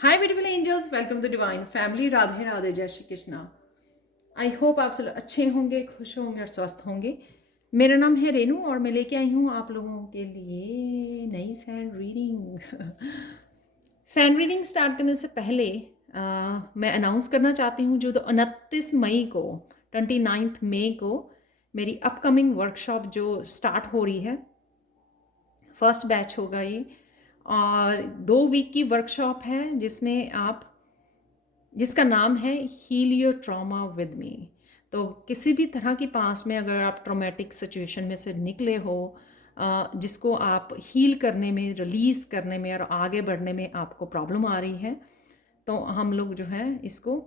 Hi beautiful angels, welcome to divine family. Radhe Radhe, जय Shri Krishna. I hope आप सब अच्छे होंगे, खुश होंगे और स्वस्थ होंगे। मेरा नाम है रेनू और मैं लेके आई हूँ आप लोगों के लिए नई sand reading. Sand reading start करने से पहले मैं अनाउंस करना चाहती हूँ जो 29 मई को 29 मई को मेरी अपकमिंग वर्कशॉप जो स्टार्ट हो रही है। फर्स्ट बैच होगा ये और 2 वीक की वर्कशॉप है जिसका नाम है heal your trauma with me. तो किसी भी तरह की पास में अगर आप ट्रॉमेटिक सिचुएशन में से निकले हो, जिसको आप हील करने में, रिलीज़ करने में और आगे बढ़ने में आपको प्रॉब्लम आ रही है, तो हम लोग जो है इसको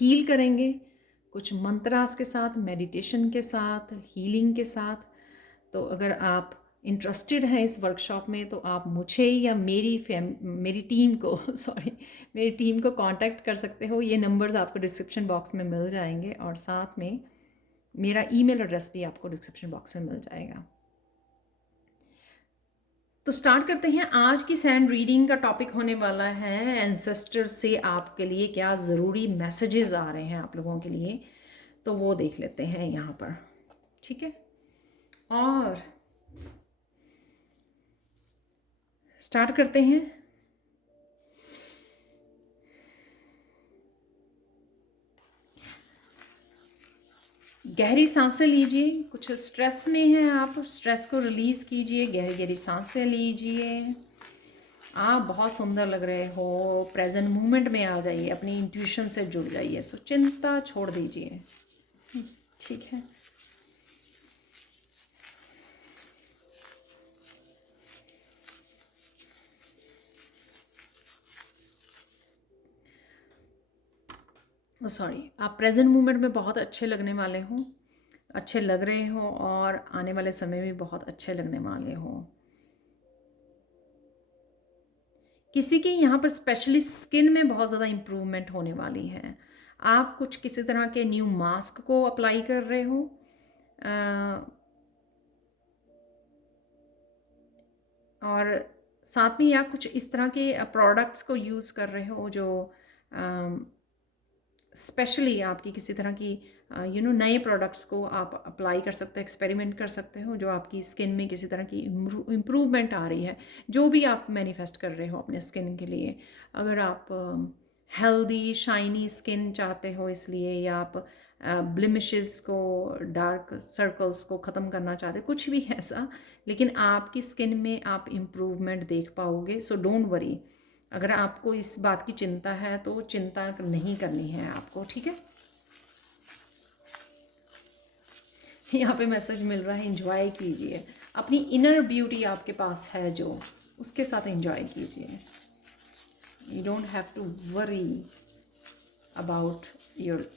हील करेंगे कुछ मंत्रास के साथ, मेडिटेशन के साथ, हीलिंग के साथ। तो अगर आप इंटरेस्टेड हैं इस वर्कशॉप में तो आप मुझे या मेरी टीम को सॉरी मेरी टीम को कांटेक्ट कर सकते हो। ये नंबर्स आपको डिस्क्रिप्शन बॉक्स में मिल जाएंगे और साथ में मेरा ईमेल एड्रेस भी आपको डिस्क्रिप्शन बॉक्स में मिल जाएगा। तो स्टार्ट करते हैं। आज की सैंड रीडिंग का टॉपिक होने वाला है एंसेस्टर से आपके लिए क्या ज़रूरी मैसेजेस आ रहे हैं आप लोगों के लिए, तो वो देख लेते हैं यहाँ पर। ठीक है, और स्टार्ट करते हैं। गहरी सांसें लीजिए। कुछ स्ट्रेस में हैं आप, स्ट्रेस को रिलीज़ कीजिए। गहरी गहरी सांसें लीजिए। आप बहुत सुंदर लग रहे हो। प्रेजेंट मोमेंट में आ जाइए, अपनी इंट्यूशन से जुड़ जाइए। सो चिंता छोड़ दीजिए। ठीक है, सॉरी, आप प्रेजेंट मोमेंट में बहुत अच्छे लगने वाले हो, अच्छे लग रहे हो और आने वाले समय में बहुत अच्छे लगने वाले हो। किसी की यहाँ पर स्पेशली स्किन में बहुत ज़्यादा इम्प्रूवमेंट होने वाली है। आप कुछ किसी तरह के न्यू मास्क को अप्लाई कर रहे हो, और साथ में या कुछ इस तरह के प्रोडक्ट्स को यूज़ कर रहे हो जो स्पेशली आपकी किसी तरह की नए प्रोडक्ट्स को आप अप्लाई कर सकते हो, एक्सपेरिमेंट कर सकते हो जो आपकी स्किन में किसी तरह की इम्प्रूवमेंट आ रही है। जो भी आप मैनिफेस्ट कर रहे हो अपने स्किन के लिए, अगर आप हेल्दी शाइनी स्किन चाहते हो इसलिए, या आप ब्लिमिशेस को, डार्क सर्कल्स को ख़त्म करना चाहते हो, कुछ भी ऐसा, लेकिन आपकी स्किन में आप इम्प्रूवमेंट देख पाओगे। So don't worry. अगर आपको इस बात की चिंता है तो चिंता नहीं करनी है आपको। ठीक है, यहाँ पे मैसेज मिल रहा है एंजॉय कीजिए। अपनी इनर ब्यूटी आपके पास है जो, उसके साथ एंजॉय कीजिए। You don't have to worry about your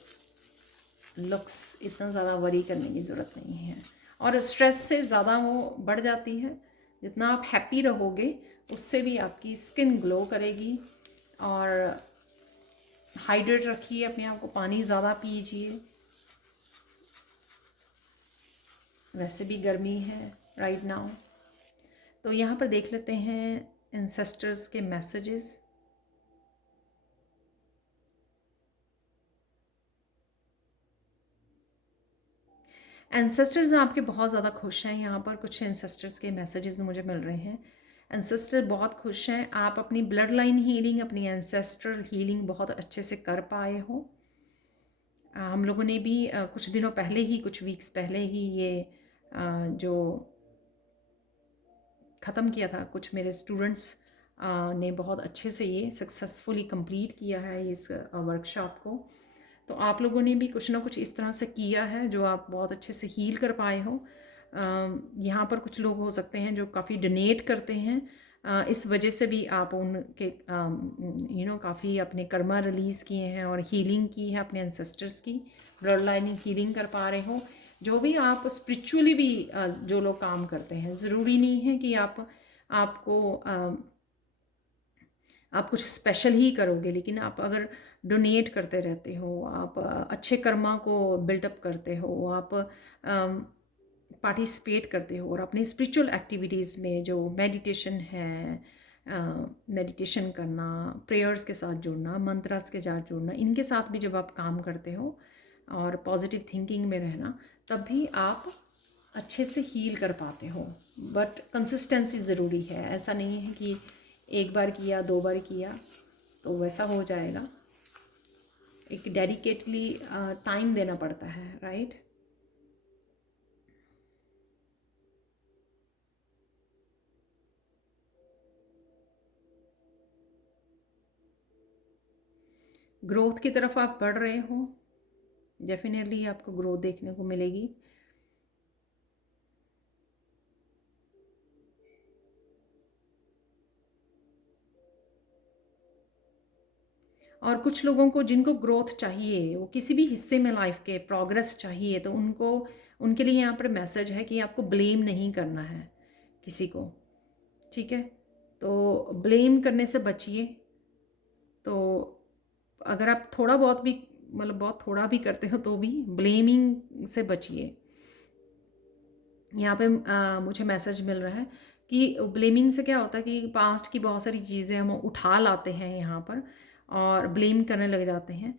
looks. इतना ज़्यादा वरी करने की ज़रूरत नहीं है। और स्ट्रेस से ज़्यादा वो बढ़ जाती है। जितना आप हैप्पी रहोगे उससे भी आपकी स्किन ग्लो करेगी। और हाइड्रेट रखिए अपने आप को, पानी ज़्यादा पीजिए। वैसे भी गर्मी है राइट नाउ। तो यहाँ पर देख लेते हैं एंसेस्टर्स के मैसेजेस। एंसेस्टर्स आपके बहुत ज़्यादा खुश हैं। यहाँ पर कुछ एंसेस्टर्स के मैसेजेस मुझे मिल रहे हैं। एंसेस्टर बहुत खुश हैं। आप अपनी ब्लड लाइन हीलिंग, अपनी एंसेस्ट्रल हीलिंग बहुत अच्छे से कर पाए हो। हम लोगों ने भी कुछ दिनों पहले ही, कुछ वीक्स पहले ही ये जो ख़त्म किया था, कुछ मेरे स्टूडेंट्स ने बहुत अच्छे से ये सक्सेसफुली कंप्लीट किया है इस वर्कशॉप को। तो आप लोगों ने भी कुछ ना कुछ इस तरह से किया है जो आप बहुत अच्छे से हील कर पाए हो। यहाँ पर कुछ लोग हो सकते हैं जो काफ़ी डोनेट करते हैं। इस वजह से भी आप उनके काफ़ी अपने कर्मा रिलीज़ किए हैं और हीलिंग की है अपने एंसेस्टर्स की, ब्लड लाइनिंग हीलिंग कर पा रहे हो। जो भी आप स्पिरिचुअली भी जो लोग काम करते हैं, ज़रूरी नहीं है कि आप कुछ स्पेशल ही करोगे, लेकिन आप अगर डोनेट करते रहते हो, आप अच्छे कर्मा को बिल्डअप करते हो, आप पार्टिसिपेट करते हो और अपनी स्पिरिचुअल एक्टिविटीज़ में जो मेडिटेशन है, मेडिटेशन करना, प्रेयर्स के साथ जुड़ना, मंत्रास के साथ जुड़ना, इनके साथ भी जब आप काम करते हो और पॉजिटिव थिंकिंग में रहना, तब भी आप अच्छे से हील कर पाते हो। बट कंसिस्टेंसी ज़रूरी है। ऐसा नहीं है कि एक बार किया, 2 बार किया तो वैसा हो जाएगा। एक डेडिकेटली टाइम देना पड़ता है, राइट। ग्रोथ की तरफ आप बढ़ रहे हो, डेफिनेटली आपको ग्रोथ देखने को मिलेगी। और कुछ लोगों को जिनको ग्रोथ चाहिए, वो किसी भी हिस्से में लाइफ के प्रोग्रेस चाहिए, तो उनको, उनके लिए यहाँ पर मैसेज है कि आपको ब्लेम नहीं करना है किसी को, ठीक है। तो ब्लेम करने से बचिए। तो अगर आप थोड़ा बहुत भी, मतलब बहुत थोड़ा भी करते हो तो भी ब्लेमिंग से बचिए। यहाँ पे मुझे मैसेज मिल रहा है कि ब्लेमिंग से क्या होता है कि पास्ट की बहुत सारी चीज़ें हम उठा लाते हैं यहाँ पर और ब्लेम करने लग जाते हैं।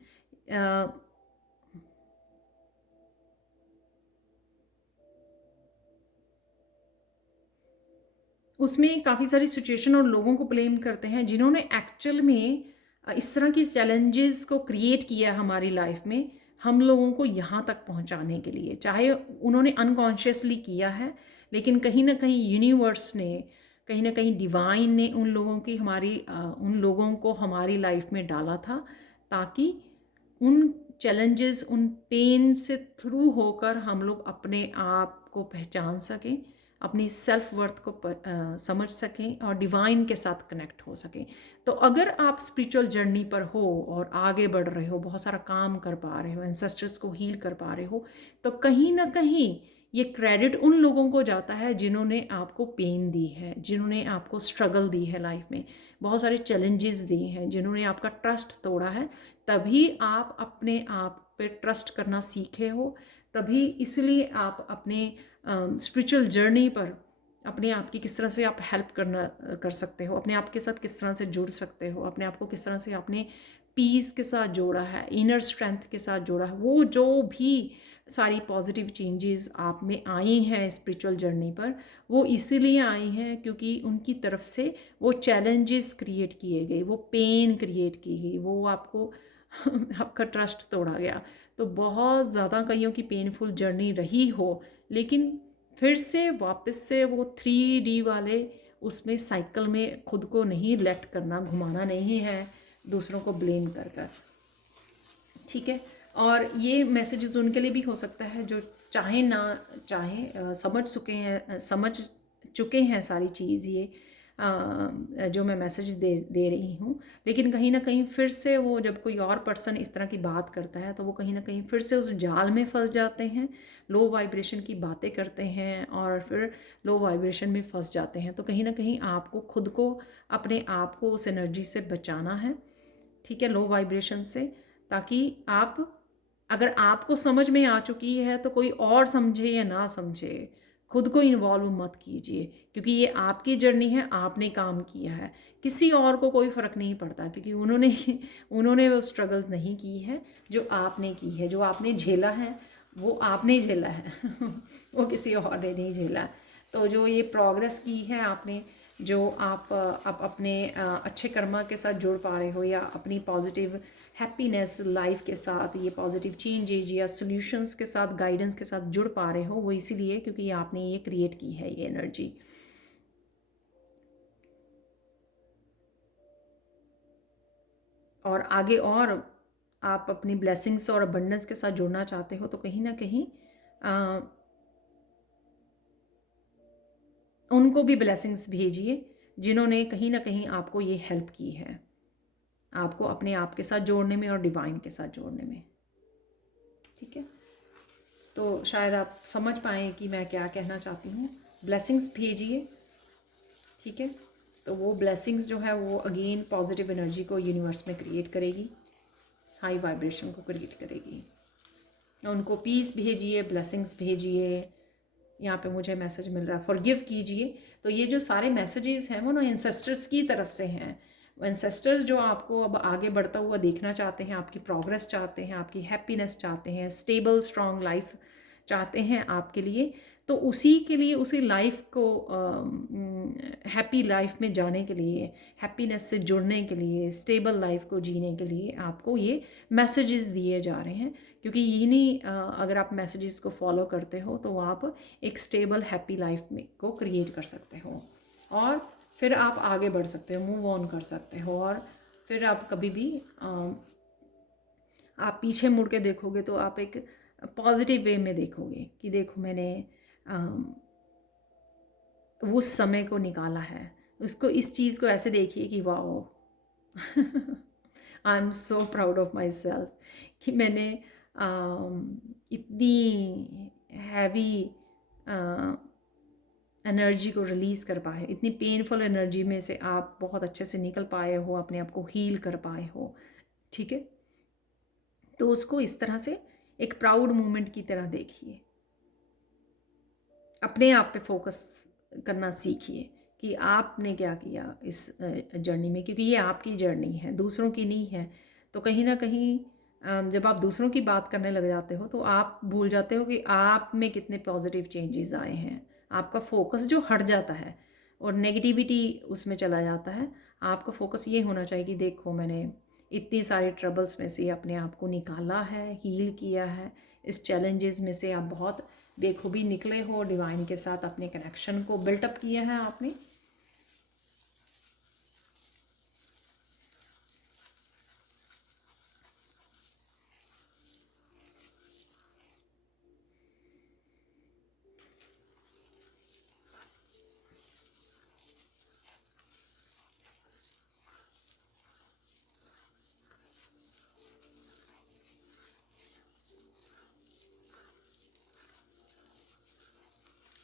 उसमें काफ़ी सारी सिचुएशन और लोगों को ब्लेम करते हैं जिन्होंने एक्चुअल में इस तरह की चैलेंजेस को क्रिएट किया हमारी लाइफ में, हम लोगों को यहाँ तक पहुँचाने के लिए। चाहे उन्होंने अनकॉन्शियसली किया है, लेकिन कहीं ना कहीं यूनिवर्स ने, कहीं ना कहीं डिवाइन ने उन लोगों की उन लोगों को हमारी लाइफ में डाला था, ताकि उन चैलेंजेस, उन पेन से थ्रू होकर हम लोग अपने आप को पहचान सकें, अपनी सेल्फ वर्थ को समझ सकें और डिवाइन के साथ कनेक्ट हो सकें। तो अगर आप स्पिरिचुअल जर्नी पर हो और आगे बढ़ रहे हो, बहुत सारा काम कर पा रहे हो, एंसेस्टर्स को हील कर पा रहे हो, तो कहीं ना कहीं ये क्रेडिट उन लोगों को जाता है जिन्होंने आपको पेन दी है, जिन्होंने आपको स्ट्रगल दी है लाइफ में, बहुत सारे चैलेंजेस दिए हैं, जिन्होंने आपका ट्रस्ट तोड़ा है। तभी आप अपने आप पे ट्रस्ट करना सीखे हो, तभी इसलिए आप अपने स्पिरिचुअल जर्नी पर अपने आप की किस तरह से आप हेल्प कर सकते हो, अपने आप के साथ किस तरह से जुड़ सकते हो, अपने आप को किस तरह से अपने पीस के साथ जोड़ा है, इनर स्ट्रेंथ के साथ जोड़ा है। वो जो भी सारी पॉजिटिव चेंजेस आप में आई हैं स्पिरिचुअल जर्नी पर, वो इसीलिए आई हैं क्योंकि उनकी तरफ से वो चैलेंजेस क्रिएट किए गए, वो पेन क्रिएट की गई, वो आपको आपका ट्रस्ट तोड़ा गया। तो बहुत ज़्यादा कईयों की पेनफुल जर्नी रही हो, लेकिन फिर से वापस से वो 3D वाले उसमें साइकिल में खुद को नहीं लेट करना, घुमाना नहीं है दूसरों को ब्लेम कर कर, ठीक है। और ये मैसेजेस उनके लिए भी हो सकता है जो चाहे ना चाहे, समझ चुके हैं सारी चीज़ ये जो मैं मैसेज दे रही हूँ, लेकिन कहीं ना कहीं फिर से वो जब कोई और पर्सन इस तरह की बात करता है तो वो कहीं ना कहीं फिर से उस जाल में फंस जाते हैं, लो वाइब्रेशन की बातें करते हैं और फिर लो वाइब्रेशन में फंस जाते हैं। तो कहीं ना कहीं आपको खुद को, अपने आप को उस एनर्जी से बचाना है, ठीक है, लो वाइब्रेशन से, ताकि आप, अगर आपको समझ में आ चुकी है तो कोई और समझे या ना समझे, खुद को इन्वॉल्व मत कीजिए, क्योंकि ये आपकी जर्नी है, आपने काम किया है, किसी और को कोई फ़र्क नहीं पड़ता, क्योंकि उन्होंने वो स्ट्रगल नहीं की है जो आपने की है, जो आपने झेला है वो आपने झेला है वो किसी और ने नहीं झेला। तो जो ये प्रोग्रेस की है आपने, जो आप अपने अच्छे कर्मा के साथ जुड़ पा रहे हो, या अपनी पॉजिटिव हैप्पीनेस लाइफ के साथ, ये पॉजिटिव चेंजेज या सॉल्यूशंस के साथ, गाइडेंस के साथ जुड़ पा रहे हो, वो इसीलिए क्योंकि आपने ये क्रिएट की है ये एनर्जी। और आगे और आप अपनी ब्लेसिंग्स और अबंडेंस के साथ जुड़ना चाहते हो तो कहीं ना कहीं उनको भी ब्लेसिंग्स भेजिए जिन्होंने कहीं ना कहीं आपको ये हेल्प की है, आपको अपने आप के साथ जोड़ने में और डिवाइन के साथ जोड़ने में, ठीक है। तो शायद आप समझ पाएँ कि मैं क्या कहना चाहती हूँ। ब्लेसिंग्स भेजिए, ठीक है। तो वो ब्लेसिंग्स जो है वो अगेन पॉजिटिव एनर्जी को यूनिवर्स में क्रिएट करेगी, हाई वाइब्रेशन को क्रिएट करेगी। उनको पीस भेजिए, ब्लेसिंग्स भेजिए, यहाँ पे मुझे मैसेज मिल रहा है फॉरगिव कीजिए। तो ये जो सारे मैसेजेस हैं वो ना एंसेस्टर्स की तरफ से हैं। एंसेस्टर्स जो आपको अब आगे बढ़ता हुआ देखना चाहते हैं, आपकी प्रोग्रेस चाहते हैं, आपकी हैप्पीनेस चाहते हैं, स्टेबल स्ट्रॉन्ग लाइफ चाहते हैं आपके लिए। तो उसी के लिए, उसी लाइफ को हैप्पी लाइफ में जाने के लिए, हैप्पीनेस से जुड़ने के लिए, स्टेबल लाइफ को जीने के लिए आपको ये मैसेजेस दिए जा रहे हैं। क्योंकि इन्हीं अगर आप मैसेजेस को फॉलो करते हो तो आप एक स्टेबल हैप्पी लाइफ में को क्रिएट कर सकते हो, और फिर आप आगे बढ़ सकते हो, मूव ऑन कर सकते हो। और फिर आप कभी भी आप पीछे मुड़ के देखोगे तो आप एक पॉजिटिव वे में देखोगे कि देखो मैंने उस समय को निकाला है। उसको, इस चीज़ को ऐसे देखिए कि वाह I am so proud of my self कि मैंने इतनी हैवी एनर्जी को रिलीज़ कर पाए, इतनी पेनफुल एनर्जी में से आप बहुत अच्छे से निकल पाए हो, अपने आप को हील कर पाए हो। ठीक है, तो उसको इस तरह से एक प्राउड मोमेंट की तरह देखिए। अपने आप पे फोकस करना सीखिए कि आपने क्या किया इस जर्नी में, क्योंकि ये आपकी जर्नी है, दूसरों की नहीं है। तो कहीं ना कहीं जब आप दूसरों की बात करने लग जाते हो तो आप भूल जाते हो कि आप में कितने पॉजिटिव चेंजेस आए हैं। आपका फोकस जो हट जाता है और नेगेटिविटी उसमें चला जाता है। आपका फोकस ये होना चाहिए कि देखो मैंने इतनी सारी ट्रबल्स में से अपने आप को निकाला है, हील किया है। इस चैलेंजेस में से आप बहुत बेखूबी निकले हो, डिवाइन के साथ अपने कनेक्शन को बिल्टअप किया है आपने।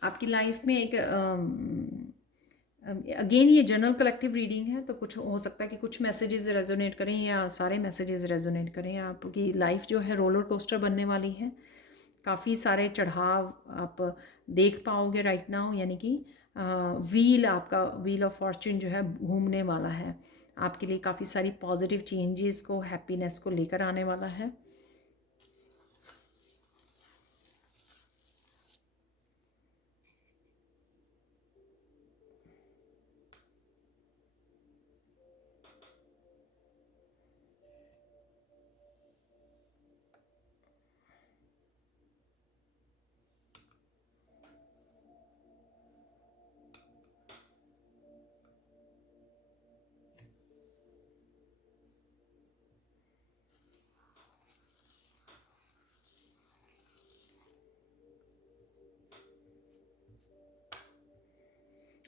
आपकी लाइफ में एक अगेन ये जनरल कलेक्टिव रीडिंग है, तो कुछ हो सकता है कि कुछ मैसेजेस रेजोनेट करें या सारे मैसेजेस रेजोनेट करें। आपकी लाइफ जो है रोलर कोस्टर बनने वाली है। काफ़ी सारे चढ़ाव आप देख पाओगे राइट नाउ, यानी कि व्हील, आपका व्हील ऑफ फॉर्च्यून जो है घूमने वाला है। आपके लिए काफ़ी सारी पॉजिटिव चेंजेस को, हैप्पीनेस को लेकर आने वाला है।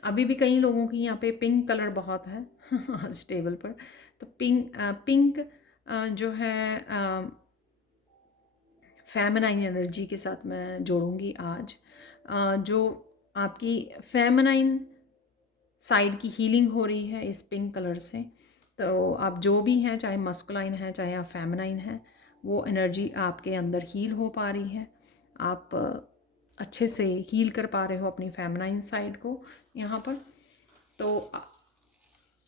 अभी भी कई लोगों की यहाँ पे पिंक कलर बहुत है आज टेबल पर। तो पिंक जो है फेमिनाइन एनर्जी के साथ मैं जोड़ूंगी आज। जो आपकी फेमिनाइन साइड की हीलिंग हो रही है इस पिंक कलर से। तो आप जो भी हैं, चाहे मस्कुलाइन है चाहे आप फेमिनाइन हैं, वो एनर्जी आपके अंदर हील हो पा रही है। आप अच्छे से हील कर पा रहे हो अपनी फेमिनाइन साइड को यहाँ पर। तो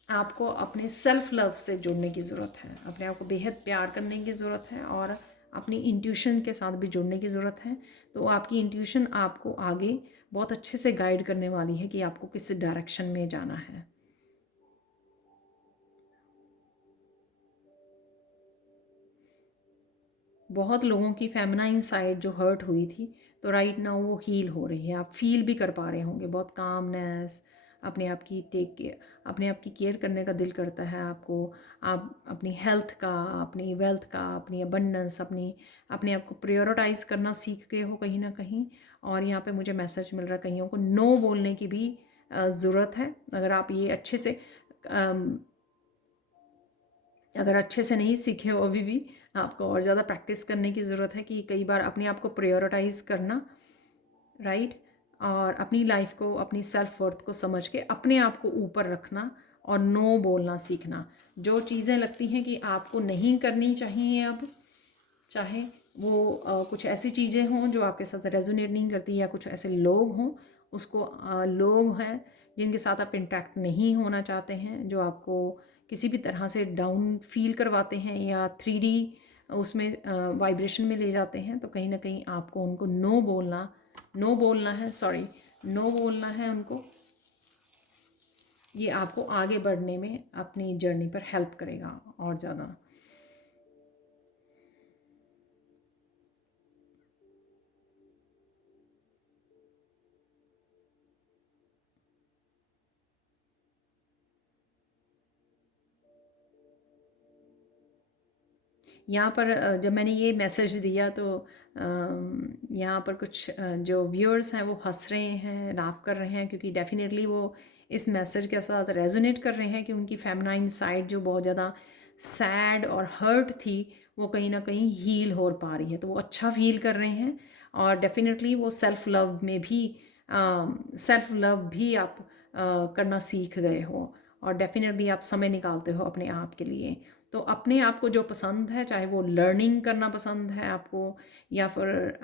आपको अपने सेल्फ लव से जुड़ने की ज़रूरत है, अपने आप को बेहद प्यार करने की ज़रूरत है, और अपनी इंट्यूशन के साथ भी जुड़ने की ज़रूरत है। तो आपकी इंट्यूशन आपको आगे बहुत अच्छे से गाइड करने वाली है कि आपको किस डायरेक्शन में जाना है। बहुत लोगों की फेमिनाइन साइड जो हर्ट हुई थी, तो राइट नाउ वो हील हो रही है। आप फील भी कर पा रहे होंगे बहुत कामनेस, अपने आप की टेक केयर, अपने आप की केयर करने का दिल करता है आपको। आप अपनी हेल्थ का, अपनी वेल्थ का, अपनी अबंडेंस, अपने आप को प्रायोरिटाइज करना सीख गए हो कहीं ना कहीं। और यहाँ पे मुझे मैसेज मिल रहा है कईयों को नो बोलने की भी ज़रूरत है। अगर अच्छे से नहीं सीखे हो अभी भी, आपको और ज़्यादा प्रैक्टिस करने की ज़रूरत है कि कई बार अपने आप को प्रायोरिटाइज़ करना, राइट। और अपनी लाइफ को, अपनी सेल्फ वर्थ को समझ के अपने आप को ऊपर रखना और नो बोलना सीखना। जो चीज़ें लगती हैं कि आपको नहीं करनी चाहिए अब, चाहे वो कुछ ऐसी चीज़ें हों जो आपके साथ रेजोनेट नहीं करती, या कुछ ऐसे लोग हों, उसको लोग हैं जिनके साथ आप इंटरेक्ट नहीं होना चाहते हैं, जो आपको किसी भी तरह से डाउन फील करवाते हैं या 3D उसमें वाइब्रेशन में ले जाते हैं, तो कहीं ना कहीं आपको उनको नो बोलना है, सॉरी, नो बोलना है उनको। ये आपको आगे बढ़ने में अपनी जर्नी पर हेल्प करेगा और ज़्यादा। यहाँ पर जब मैंने ये मैसेज दिया तो यहाँ पर कुछ जो व्यूअर्स हैं वो हंस रहे हैं, लाफ कर रहे हैं, क्योंकि डेफिनेटली वो इस मैसेज के साथ रेजोनेट कर रहे हैं कि उनकी फेमिनाइन साइड जो बहुत ज़्यादा सैड और हर्ट थी, वो कहीं ना कहीं हील हो पा रही है, तो वो अच्छा फील कर रहे हैं। और डेफिनेटली वो सेल्फ लव भी आप करना सीख गए हो, और डेफिनेटली आप समय निकालते हो अपने आप के लिए। तो अपने आप को जो पसंद है, चाहे वो लर्निंग करना पसंद है आपको, या फिर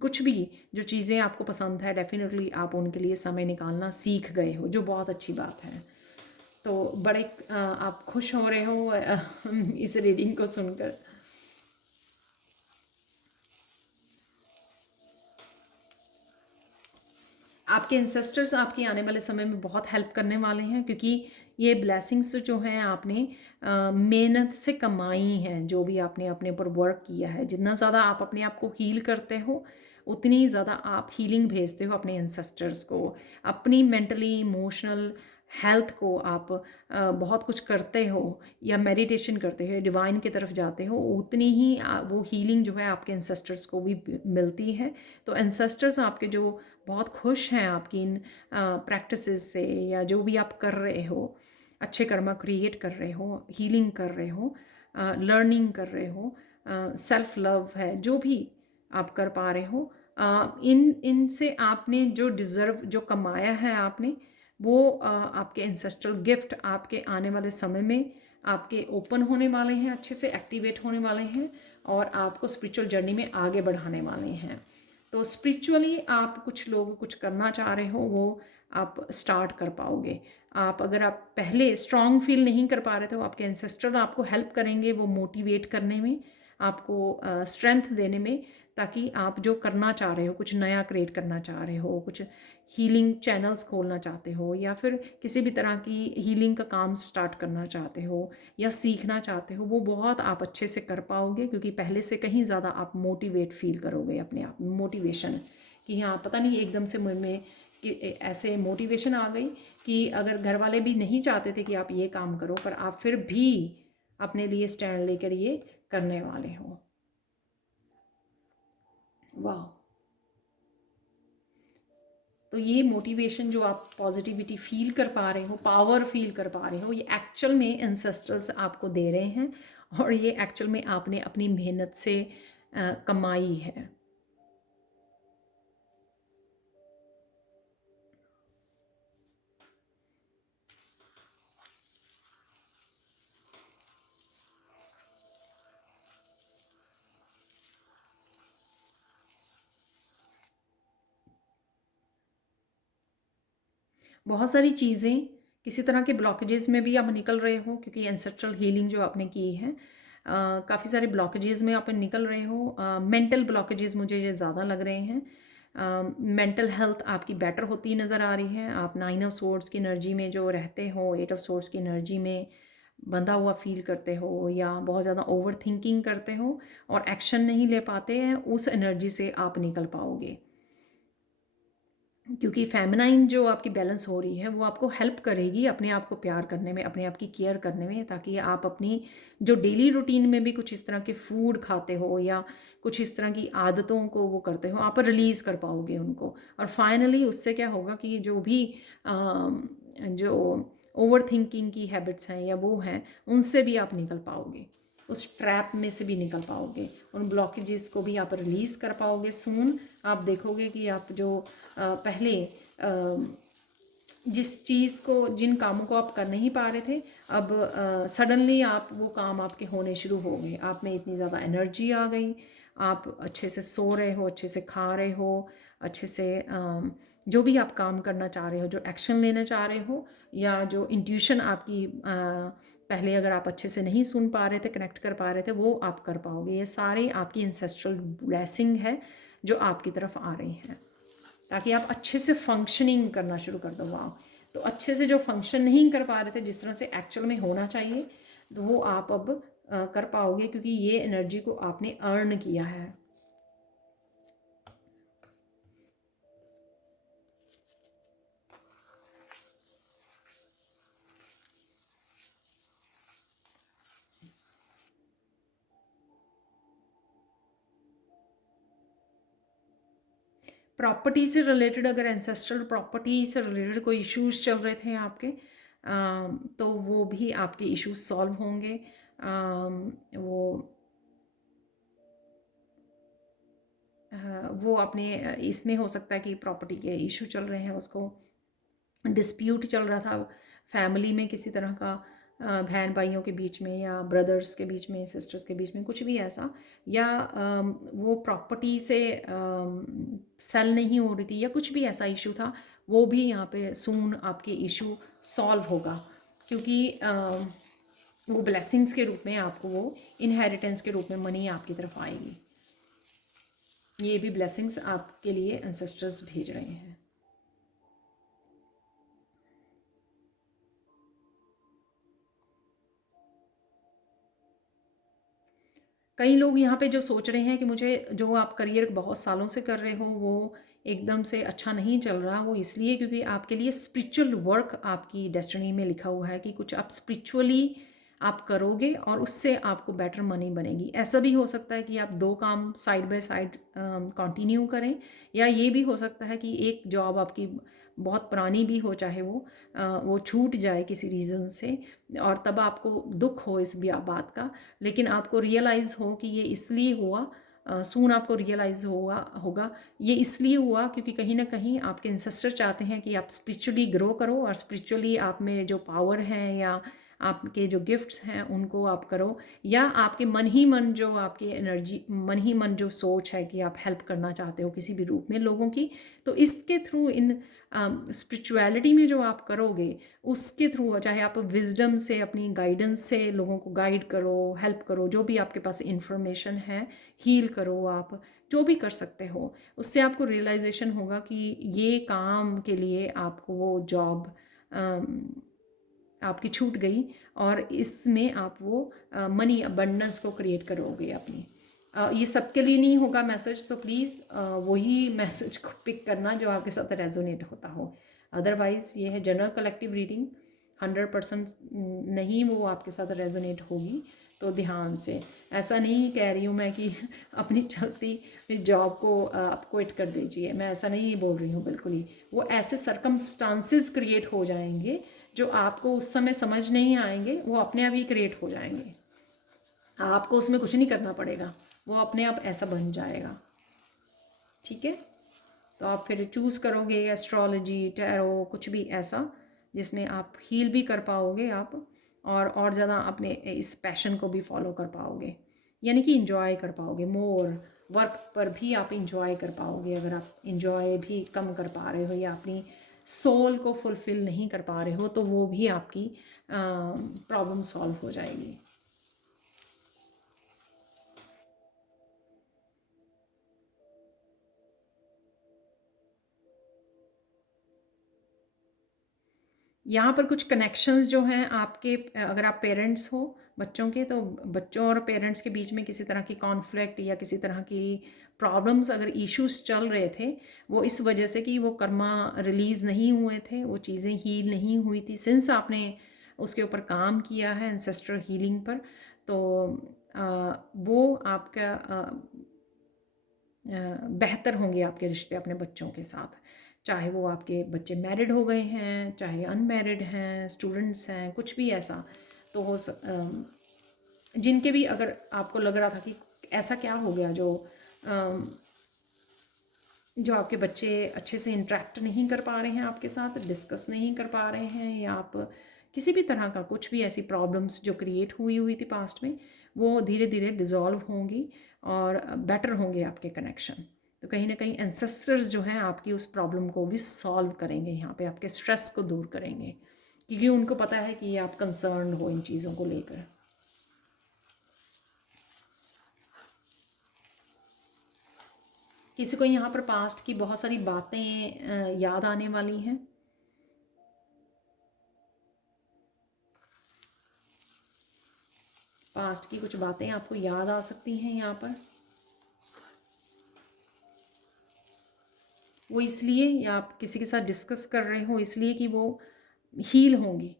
कुछ भी जो चीज़ें आपको पसंद है, डेफिनेटली आप उनके लिए समय निकालना सीख गए हो, जो बहुत अच्छी बात है। तो बड़े आप खुश हो रहे हो इस रीडिंग को सुनकर। आपके एंसेस्टर्स आपके आने वाले समय में बहुत हेल्प करने वाले हैं, क्योंकि ये ब्लेसिंग्स जो हैं आपने मेहनत से कमाई हैं, जो भी आपने अपने ऊपर वर्क किया है। जितना ज़्यादा आप अपने आप को हील करते हो, उतनी ज़्यादा आप हीलिंग भेजते हो अपने एंसेस्टर्स को। अपनी मेंटली इमोशनल हेल्थ को आप बहुत कुछ करते हो या मेडिटेशन करते हो, डिवाइन की तरफ जाते हो, उतनी ही वो हीलिंग जो है आपके एंसेस्टर्स को भी मिलती है। तो एंसेस्टर्स आपके जो बहुत खुश हैं आपकी इन प्रैक्टिसेस से, या जो भी आप कर रहे हो, अच्छे कर्मा क्रिएट कर रहे हो, हीलिंग कर रहे हो, लर्निंग कर रहे हो, सेल्फ लव है, जो भी आप कर पा रहे हो, इनसे आपने जो डिज़र्व जो कमाया है आपने, वो आपके एंसेस्ट्रल गिफ्ट आपके आने वाले समय में आपके ओपन होने वाले हैं, अच्छे से एक्टिवेट होने वाले हैं, और आपको स्पिरिचुअल जर्नी में आगे बढ़ाने वाले हैं। तो स्पिरिचुअली आप कुछ लोग कुछ करना चाह रहे हो, वो आप स्टार्ट कर पाओगे। आप अगर आप पहले स्ट्रांग फील नहीं कर पा रहे थे, तो आपके एंसेस्टर आपको हेल्प करेंगे, वो मोटिवेट करने में, आपको स्ट्रेंथ देने में, ताकि आप जो करना चाह रहे हो, कुछ नया क्रिएट करना चाह रहे हो, कुछ हीलिंग चैनल्स खोलना चाहते हो, या फिर किसी भी तरह की हीलिंग का काम स्टार्ट करना चाहते हो या सीखना चाहते हो, वो बहुत आप अच्छे से कर पाओगे, क्योंकि पहले से कहीं ज़्यादा आप मोटिवेट फील करोगे अपने आप में। मोटिवेशन कि हाँ, पता नहीं एकदम से मुझ में कि ऐसे मोटिवेशन आ गई कि अगर घर वाले भी नहीं चाहते थे कि आप ये काम करो, पर आप फिर भी अपने लिए स्टैंड लेकर ये करने वाले हो। वाह! तो ये मोटिवेशन जो आप पॉजिटिविटी फील कर पा रहे हो, पावर फील कर पा रहे हो, ये एक्चुअल में एंसेस्टर्स आपको दे रहे हैं, और ये एक्चुअल में आपने अपनी मेहनत से कमाई है। बहुत सारी चीज़ें, किसी तरह के ब्लॉकेजेस में भी आप निकल रहे हो, क्योंकि एंसेस्ट्रल हीलिंग जो आपने की है, काफ़ी सारे ब्लॉकेजेस में आप निकल रहे हो। मेंटल ब्लॉकेजेस मुझे ये ज़्यादा लग रहे हैं। मेंटल हेल्थ आपकी बेटर होती नज़र आ रही है। आप 9 ऑफ सोर्ड्स की एनर्जी में जो रहते हो, 8 ऑफ सोर्ड्स की एनर्जी में बंधा हुआ फील करते हो, या बहुत ज़्यादा ओवर थिंकिंग करते हो और एक्शन नहीं ले पाते हैं, उस एनर्जी से आप निकल पाओगे। क्योंकि फेमिनाइन जो आपकी बैलेंस हो रही है, वो आपको हेल्प करेगी अपने आप को प्यार करने में, अपने आप की केयर करने में, ताकि आप अपनी जो डेली रूटीन में भी कुछ इस तरह के फूड खाते हो या कुछ इस तरह की आदतों को वो करते हो, आप रिलीज़ कर पाओगे उनको। और फाइनली उससे क्या होगा कि जो भी जो ओवर थिंकिंग की हैबिट्स हैं या वो हैं, उनसे भी आप निकल पाओगे, उस ट्रैप में से भी निकल पाओगे, उन ब्लॉकेजेस को भी आप रिलीज़ कर पाओगे। सून आप देखोगे कि आप जो पहले जिस चीज़ को, जिन कामों को आप कर नहीं पा रहे थे, अब सडनली आप वो काम आपके होने शुरू हो गए, आप में इतनी ज़्यादा एनर्जी आ गई, आप अच्छे से सो रहे हो, अच्छे से खा रहे हो, अच्छे से जो भी आप काम करना चाह रहे हो, जो एक्शन लेना चाह रहे हो, या जो इंट्यूशन आपकी पहले अगर आप अच्छे से नहीं सुन पा रहे थे, कनेक्ट कर पा रहे थे, वो आप कर पाओगे। ये सारे आपकी इंसेस्ट्रल ब्लेसिंग है जो आपकी तरफ आ रही हैं, ताकि आप अच्छे से फंक्शनिंग करना शुरू कर दो। वाह! तो अच्छे से जो फंक्शन नहीं कर पा रहे थे जिस तरह से एक्चुअल में होना चाहिए, तो वो आप अब कर पाओगे, क्योंकि ये एनर्जी को आपने अर्न किया है। प्रॉपर्टी से रिलेटेड, अगर एंसेस्ट्रल प्रॉपर्टी से रिलेटेड कोई इश्यूज चल रहे थे आपके, तो वो भी आपके इश्यूज सॉल्व होंगे। वो वो अपने इसमें हो सकता है कि प्रॉपर्टी के इशू चल रहे हैं, उसको डिस्प्यूट चल रहा था फैमिली में किसी तरह का, बहन भाइयों के बीच में, या ब्रदर्स के बीच में, सिस्टर्स के बीच में, कुछ भी ऐसा, या वो प्रॉपर्टी से सेल नहीं हो रही थी, या कुछ भी ऐसा इशू था, वो भी यहाँ पे सून आपके इशू सॉल्व होगा, क्योंकि वो ब्लेसिंग्स के रूप में आपको वो इनहेरिटेंस के रूप में मनी आपकी तरफ आएगी। ये भी ब्लेसिंग्स आपके लिए एंसेस्टर्स भेज रहे हैं। कई लोग यहाँ पे जो सोच रहे हैं कि मुझे जो आप करियर बहुत सालों से कर रहे हो वो एकदम से अच्छा नहीं चल रहा, वो इसलिए क्योंकि आपके लिए स्पिरिचुअल वर्क आपकी डेस्टिनी में लिखा हुआ है कि कुछ आप स्पिरिचुअली आप करोगे और उससे आपको बेटर मनी बनेगी। ऐसा भी हो सकता है कि आप दो काम साइड बाय साइड कंटिन्यू करें, या ये भी हो सकता है कि एक जॉब आपकी बहुत पुरानी भी हो, चाहे वो छूट जाए किसी रीज़न से, और तब आपको दुख हो इस बात का, लेकिन आपको रियलाइज़ हो कि ये इसलिए हुआ, सून आपको रियलाइज़ होगा ये इसलिए हुआ क्योंकि कहीं ना कहीं आपके इंसेस्टर चाहते हैं कि आप स्पिरिचुअली ग्रो करो, और स्पिरिचुअली आप में जो पावर है या आपके जो गिफ्ट्स हैं उनको आप करो, या आपके मन ही मन जो आपकी एनर्जी, मन ही मन जो सोच है कि आप हेल्प करना चाहते हो किसी भी रूप में लोगों की, तो इसके थ्रू इन स्पिरिचुअलिटी में जो आप करोगे उसके थ्रू, चाहे आप विजडम से, अपनी गाइडेंस से लोगों को गाइड करो, हेल्प करो, जो भी आपके पास इंफॉर्मेशन है, हील करो, आप जो भी कर सकते हो, उससे आपको रियलाइजेशन होगा कि ये काम के लिए आपको वो जॉब आपकी छूट गई, और इसमें आप वो मनी अबंडेंस को क्रिएट करोगे अपनी। ये सबके लिए नहीं होगा मैसेज, तो प्लीज़ वही मैसेज को पिक करना जो आपके साथ रेजोनेट होता हो। अदरवाइज़ ये है जनरल कलेक्टिव रीडिंग, 100% नहीं वो आपके साथ रेजोनेट होगी, तो ध्यान से। ऐसा नहीं कह रही हूँ मैं कि अपनी चलती जॉब को आप क्विट कर दीजिए, मैं ऐसा नहीं बोल रही हूँ बिल्कुल ही। वो ऐसे सरकमस्टांसिस क्रिएट हो जाएंगे जो आपको उस समय समझ नहीं आएंगे, वो अपने आप ही क्रिएट हो जाएंगे, आपको उसमें कुछ नहीं करना पड़ेगा, वो अपने आप ऐसा बन जाएगा। ठीक है, तो आप फिर चूज़ करोगे एस्ट्रोलॉजी, टैरो, कुछ भी ऐसा जिसमें आप हील भी कर पाओगे आप, और ज़्यादा अपने इस पैशन को भी फॉलो कर पाओगे, यानी कि इंजॉय कर पाओगे मोर। वर्क पर भी आप इंजॉय कर पाओगे। अगर आप इंजॉय भी कम कर पा रहे हो या अपनी सोल को फुलफ़िल नहीं कर पा रहे हो, तो वो भी आपकी प्रॉब्लम सॉल्व हो जाएगी। यहाँ पर कुछ कनेक्शंस जो हैं आपके, अगर आप पेरेंट्स हो बच्चों के, तो बच्चों और पेरेंट्स के बीच में किसी तरह की कॉन्फ्लिक्ट या किसी तरह की प्रॉब्लम्स, अगर इश्यूज चल रहे थे, वो इस वजह से कि वो कर्मा रिलीज़ नहीं हुए थे, वो चीज़ें हील नहीं हुई थी। सिंस आपने उसके ऊपर काम किया है एंसेस्ट्रल हीलिंग पर, तो वो आपका बेहतर होंगे आपके रिश्ते अपने बच्चों के साथ, चाहे वो आपके बच्चे मैरिड हो गए हैं, चाहे अनमैरिड हैं, स्टूडेंट्स हैं, कुछ भी ऐसा। तो वो जिनके भी, अगर आपको लग रहा था कि ऐसा क्या हो गया जो आपके बच्चे अच्छे से इंटरेक्ट नहीं कर पा रहे हैं आपके साथ, डिस्कस नहीं कर पा रहे हैं, या आप किसी भी तरह का कुछ भी ऐसी प्रॉब्लम्स जो क्रिएट हुई थी पास्ट में, वो धीरे धीरे डिज़ोल्व होंगी, और बेटर होंगे आपके कनेक्शन। तो कहीं ना कहीं एंसेस्टर्स जो हैं आपकी उस प्रॉब्लम को भी सॉल्व करेंगे, यहाँ पे आपके स्ट्रेस को दूर करेंगे, क्योंकि उनको पता है कि आप कंसर्न हो इन चीज़ों को लेकर। किसी को यहाँ पर पास्ट की बहुत सारी बातें याद आने वाली हैं। पास्ट की कुछ बातें आपको याद आ सकती हैं यहाँ पर। वो इसलिए, या आप किसी के साथ डिस्कस कर रहे हो इसलिए कि वो हील होंगी।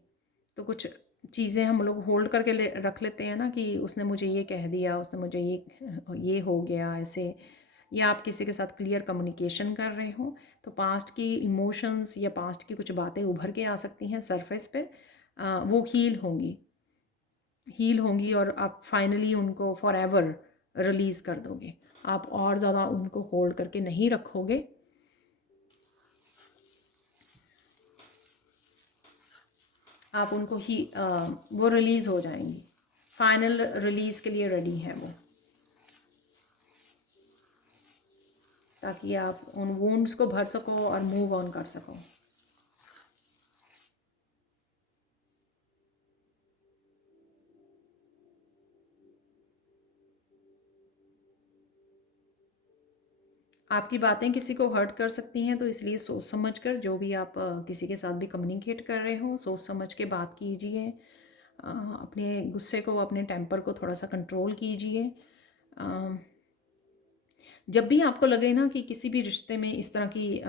तो कुछ चीज़ें हम लोग होल्ड करके रख लेते हैं ना, कि उसने मुझे ये कह दिया, उसने मुझे ये हो गया ऐसे, या आप किसी के साथ क्लियर कम्युनिकेशन कर रहे हो तो पास्ट की इमोशंस या पास्ट की कुछ बातें उभर के आ सकती हैं सरफेस पे। वो हील होंगी और आप फाइनली उनको फॉर एवर रिलीज़ कर दोगे। आप और ज़्यादा उनको होल्ड करके नहीं रखोगे। आप उनको वो रिलीज़ हो जाएंगी, फाइनल रिलीज़ के लिए रेडी है वो, ताकि आप उन वुंड्स को भर सको और मूव ऑन कर सको। आपकी बातें किसी को हर्ट कर सकती हैं, तो इसलिए सोच समझ कर, जो भी आप किसी के साथ भी कम्युनिकेट कर रहे हो, सोच समझ के बात कीजिए। अपने गुस्से को, अपने टेम्पर को थोड़ा सा कंट्रोल कीजिए। जब भी आपको लगे ना कि किसी भी रिश्ते में इस तरह की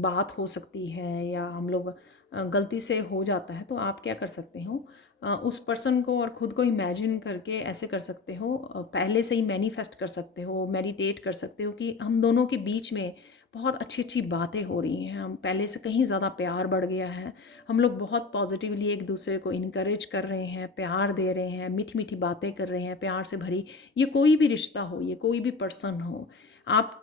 बात हो सकती है, या हम लोग गलती से हो जाता है, तो आप क्या कर सकते हो, उस पर्सन को और ख़ुद को इमेजिन करके ऐसे कर सकते हो, पहले से ही मैनिफेस्ट कर सकते हो, मेडिटेट कर सकते हो कि हम दोनों के बीच में बहुत अच्छी अच्छी बातें हो रही हैं, हम पहले से कहीं ज़्यादा प्यार बढ़ गया है, हम लोग बहुत पॉजिटिवली एक दूसरे को इनकरेज कर रहे हैं, प्यार दे रहे हैं, मीठी मीठी बातें कर रहे हैं, प्यार से भरी। ये कोई भी रिश्ता हो, ये कोई भी पर्सन हो, आप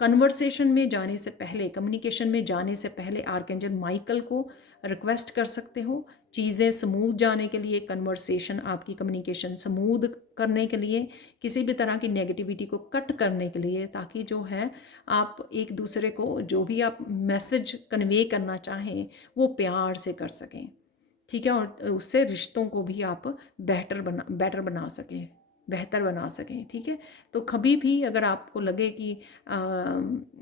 कन्वर्सेशन में जाने से पहले, कम्युनिकेशन में जाने से पहले आर्कएंजल माइकल को रिक्वेस्ट कर सकते हो, चीज़ें स्मूथ जाने के लिए, कन्वर्सेशन आपकी कम्युनिकेशन स्मूथ करने के लिए, किसी भी तरह की नेगेटिविटी को कट करने के लिए, ताकि जो है आप एक दूसरे को जो भी आप मैसेज कन्वे करना चाहें वो प्यार से कर सकें, ठीक है, और उससे रिश्तों को भी आप बेटर बना सकें, बेहतर बना सकें, ठीक है। तो कभी भी अगर आपको लगे कि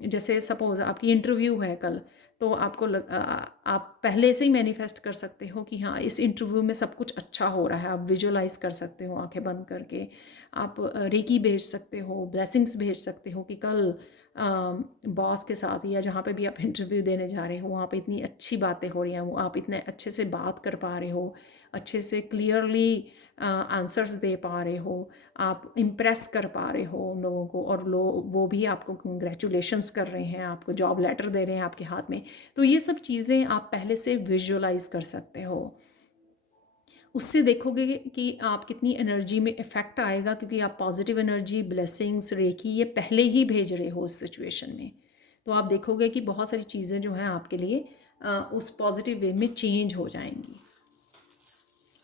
जैसे सपोज़ आपकी इंटरव्यू है कल, तो आप पहले से ही मैनिफेस्ट कर सकते हो कि हाँ, इस इंटरव्यू में सब कुछ अच्छा हो रहा है। आप विजुअलाइज कर सकते हो आंखें बंद करके, आप रेकी भेज सकते हो, ब्लेसिंग्स भेज सकते हो कि कल बॉस के साथ या जहाँ पे भी आप इंटरव्यू देने जा रहे हो वहाँ पे इतनी अच्छी बातें हो रही हैं, वो आप इतने अच्छे से बात कर पा रहे हो, अच्छे से क्लियरली आंसर्स दे पा रहे हो, आप इम्प्रेस कर पा रहे हो उन लोगों को, और वो भी आपको कंग्रेचुलेशंस कर रहे हैं, आपको जॉब लेटर दे रहे हैं आपके हाथ में। तो ये सब चीज़ें आप पहले से विजुअलाइज कर सकते हो। उससे देखोगे कि आप कितनी एनर्जी में इफ़ेक्ट आएगा, क्योंकि आप पॉजिटिव एनर्जी, ब्लेसिंग्स, रेकी ये पहले ही भेज रहे हो उस सिचुएशन में। तो आप देखोगे कि बहुत सारी चीज़ें जो हैं आपके लिए उस पॉजिटिव वे में चेंज हो जाएंगी।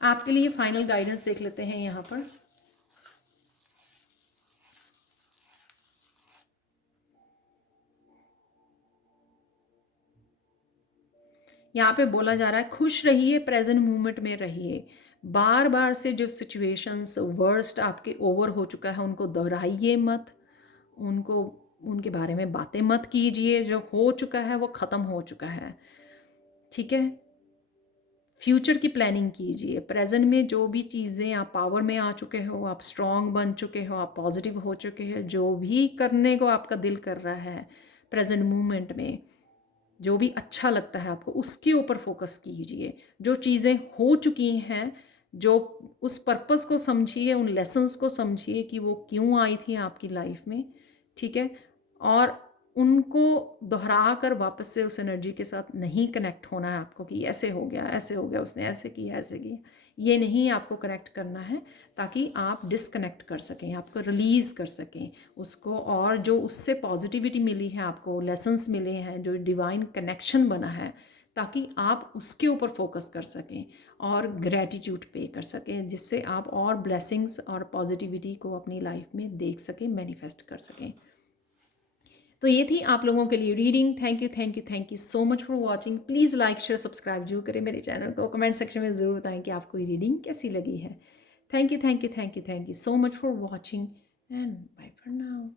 आपके लिए फाइनल गाइडेंस देख लेते हैं यहाँ पर। यहाँ पे बोला जा रहा है खुश रहिए, प्रेजेंट मोमेंट में रहिए, बार बार से जो सिचुएशंस वर्स्ट आपके ओवर हो चुका है उनको दोहराइए मत, उनको उनके बारे में बातें मत कीजिए, जो हो चुका है वो ख़त्म हो चुका है, ठीक है। फ्यूचर की प्लानिंग कीजिए, प्रेजेंट में जो भी चीज़ें आप पावर में आ चुके हो, आप स्ट्रॉन्ग बन चुके हो, आप पॉजिटिव हो चुके हैं, जो भी करने को आपका दिल कर रहा है प्रेजेंट मोमेंट में, जो भी अच्छा लगता है आपको उसके ऊपर फोकस कीजिए। जो चीज़ें हो चुकी हैं, जो उस पर्पस को समझिए, उन लेसन्स को समझिए कि वो क्यों आई थी आपकी लाइफ में, ठीक है, और उनको दोहरा कर वापस से उस एनर्जी के साथ नहीं कनेक्ट होना है आपको कि ऐसे हो गया, ऐसे हो गया, उसने ऐसे किया, ऐसे किया, ये नहीं आपको कनेक्ट करना है, ताकि आप डिसकनेक्ट कर सकें, आपको रिलीज़ कर सकें उसको, और जो उससे पॉजिटिविटी मिली है आपको, लेसन्स मिले हैं, जो डिवाइन कनेक्शन बना है, ताकि आप उसके ऊपर फोकस कर सकें और ग्रैटिट्यूड पे कर सकें, जिससे आप और ब्लेसिंग्स और पॉजिटिविटी को अपनी लाइफ में देख सकें, मैनिफेस्ट कर सकें। तो ये थी आप लोगों के लिए reading. Thank you thank you thank you so much for watching. Please like share subscribe जरूर करें मेरे चैनल को। कमेंट सेक्शन में ज़रूर बताएं कि आपको ये रीडिंग कैसी लगी है। Thank you thank you thank you thank you so much for watching and bye for now.